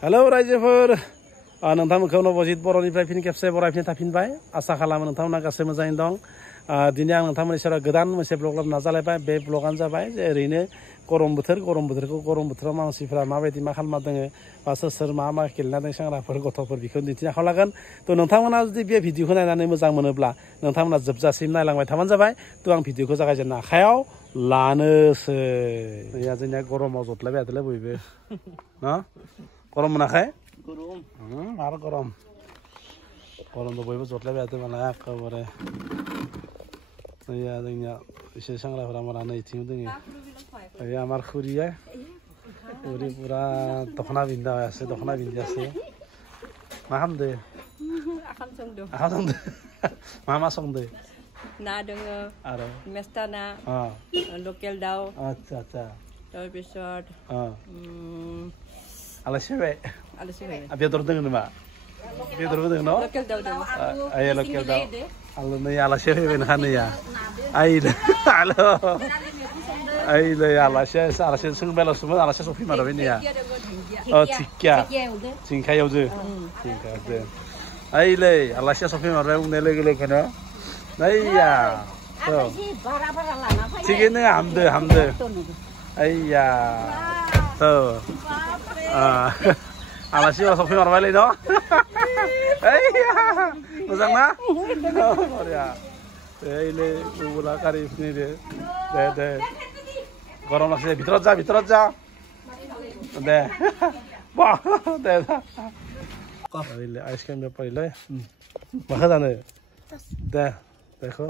Hello रायजोफोर नोंथांमोनखौ Nabajit बर'निफ्राय fin खेबसे बरायफिननो थाफिनबाय आसा खालामो नोंथांमोना गासै मोजाङैनो दं दिनै आं नोंथांमोननि सेराव गोदान मोनसे ब्लग लाबोनो नाजालायबाय बे ब्लगानो जाबाय जे ओरैनो गरम बोथोराव मानसिफोरा माबायदि मा खालामना दोङो बा सोर मा गेलेना दं सेंग्राफोर गथ'फोर बेखौ दिन्थिनो आखायाव लागोन थ' नोंथांमोना जुदि बे भिडिअखौ नायनानै मोजां मोनोब्ला नोंथांमोना जोबजासिम नायलांबाय थाबानो जाबाय थ' आं भिडिअखौ जागायजेननो आखायाव लानोसै या जोंनिया गरमाव जतलायबाय थादोंलै बयबो ना गरम मोनाखै आरो गरमजों बयबो जतलायबाय थादों मालाय एखेबारे जोंनिया एसे सेंग्राफोरा माला नैथिं दोङो आमार खुरिया खुरि पुरा दख'ना बिन्दायासो दख'ना बिन्दियासो मा खालामदो आखाम संदो मा संदो ना दोङो आरो मेस्टा ना लकेल दाउ आच्छा তাৰপিছত आलासि फैबाय बेदर दोङो नामा बेदरबो दोङो न' लकेल दाउ दङ लकेल दाउ आलु नै आलासि फैबाय नोंहा नैया आइलै आलासि सोंबायल'सोमोन आलासि सफैमारबाय नैया थिंखा एवदो आइलै आलासिया सफैमारबाय बुंनाय लोगो लोगोनो नैया थिगैनो हामदो आइया आलासि सफैमारबायलै न' मोजां ना बरिया ओइलै गुबुला कारि फैदो दे गरम लागছে ভিতৰত যা দে দে আইসক্ৰিম বেপাৰীলৈ মাখা জানো দে দেখো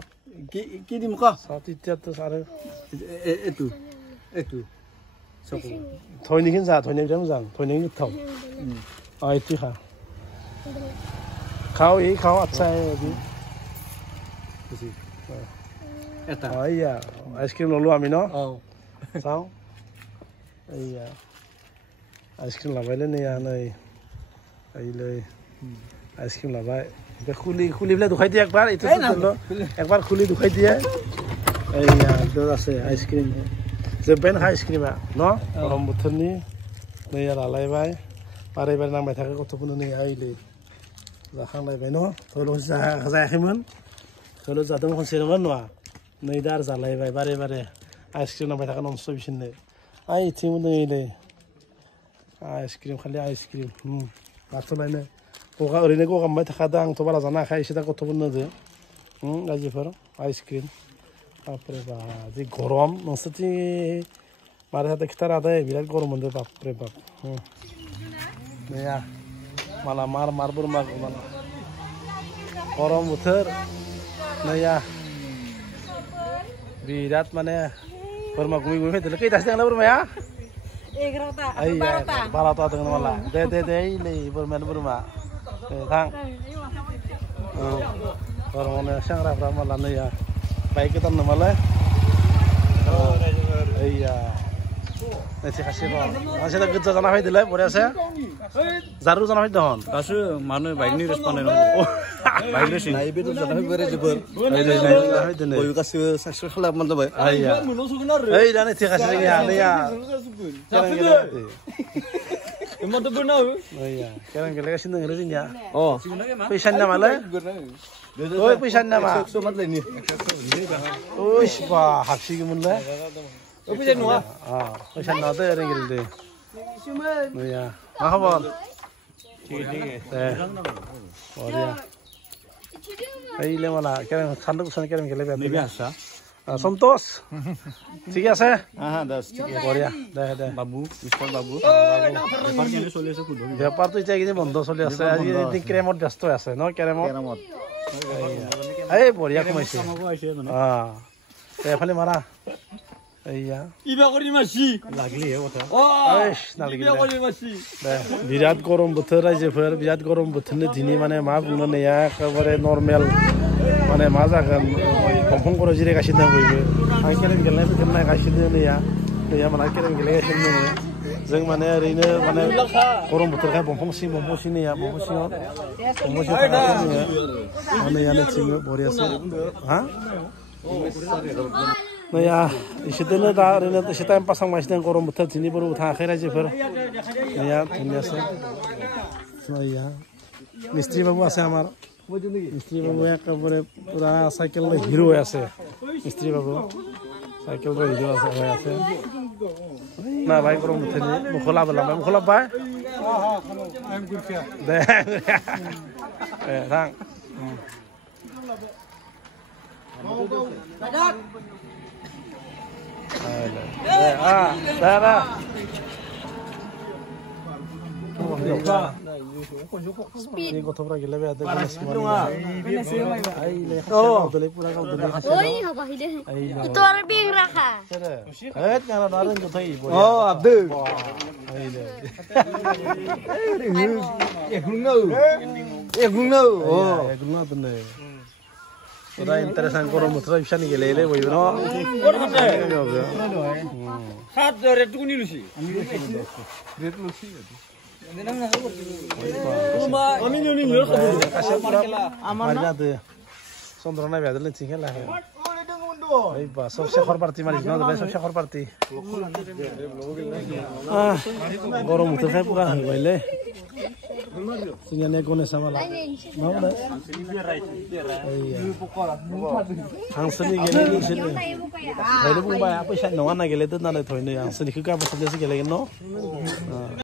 কি দিম ক এতিয়াতো আৰু এইটো ধনিখিনি যা ধনিয়া বিৰাট মোজাং ধনিয়া গোথাও এইটো খাও আচ্ছা এটা এইয়া আইসক্রিম ললো আমি ন চাও এইয়া আইসক্রিম লাবাইলে নैया नै এইলৈ আইসক্রিম লাবাই খুলি পেলাই দুখাই দিয়ে একবাৰ খুলি দুখাই দিয়ে এইয়া আছে আইসক্রিম जोब्बाय ना आइसक्रिमा न' गरम बोथोरनि नैया लालायबाय बारे नांबाय थाखाय गथ'फोरनो नै आइलै जाखांलायबाय न' थल' जायाखैमोन थल' जादों खनसे नङा नै दा आरो जालायबाय बारे आइसक्रिम नांबाय थागोन ननस्टप बिसोरनो आइथिंबो नैलै आइसक्रिम खालि आइसक्रिम लाथ'लायनो ओरैनो गगा मोनबाय थाखादों आंथ' बारा जानो हायाखै एसे दा गथ'फोरनो होदो रायजोफोर आइसक्रिम बापरे बा जि गरम नोंसोरथिं मारै जादों खिथारा दे बिराद गरम मोनदों बापरे बाप नैया माला मार बोरमा माला गरम बोथोर नैया बिराद माने बोरमा गुमै फैदोंलै खैथासो दंलै बोरमाया 12ता दङ माला दे ओइलै बोरमायानो बोरमा थां गरमावनो सेंग्राफ्रा माला नैया बाइक गोदान नमालाय ओइया एसे खासे मानसिया गोजा जाना फैदोलै बरियासे जारु जाना फैदों दासो मानो बाइकनि रेस बानायनो बाइक रेसिं नाय बेदर जाना फैबाय जोबोर बयबो गासिबो साबस्क्राइब खालामबानो जाबाय आइया ओइ दा नै थेखासे नैया इमानथ' बोनाव ओइया केरेम गेलेगासिनो दङलै जोंनिया फैसानि नामालै ओइ फैसानि नामा 100 मादलायनि ओइस बा हाबसिगौमोनलै फैसा नङा फैसा नङा दे ओरैनो गेलेदो नैया मा खबर दे बरिया ओइलै माला केरेम सान्दुं गोसानि केरेम गेलेबाय सन्तोष ঠিক আছে বঢ়িয়া দে বাবু মিষ্টাৰ বাবু বেপাৰটো এতিয়া এইকেইদিন বন্ধ চলি আছে আজি কেৰেমত ব্যস্ত আছে ন কেৰেমত এই বঢ়িয়া কমাইছে এফালে মাৰা এইয়া বিৰাট গৰম बोथोर रायजोफोर बिराद गरम बोथोरनि दिनै माने मा बुंनो नैया एखेबारे नर्मेल माने मा जागोन दंफां खराव जिरायगासिनो दं बयबो आं केरेम गेलेनायफोरखौ नायगासिनो नैया माने केरेम गेलेगासिनो दङ जों माने ओरैनो माने गरम बोथोरखाय दंफां सिं नैया दंफां सिङाव नैया नैथिं बरियासो नैया एसेदोनो दा ओरैनो एसे टाइम पास खालामगासिनो गरम बोथोर दिनैबो थाङाखै रायजोफोर नैया धुनियासो नैया मिस्ट्रि बाबू আছে আমার মিস্ত্রি বাবু একেবারে পুরা সাইকেল হিরো আছে মিস্ত্রি বাবু সাইকেল হিরো আছে হয়ে আছে না ভাই গরম बोथोर মুখলা বললাম মুখলা ভাই দে থাক Ini kau thora gila beat ada Itu orang bingung kah? Karena orang itu thai. Oh, Abdul. Gulnau. Oh, gulnau tu ni. Orang interesan korang mutra bisa ni gila le, boleh no? Sat red tu ni lusi. Red lusi. Ani ni ni kasih pura mana tu? Sondrona beat le tinggal lah. Ay ba, सबसे खर party मारी ना तो सबसे खर party गरम होते है पूरा होइले सिंगने कोने सामाला मावला हांसनि गेले बिसोर भाइले बुंबाय पैसा नङा ना गेले दोननानै थयनो हांसनिखौ गाबोन सबसे गेलेगोन न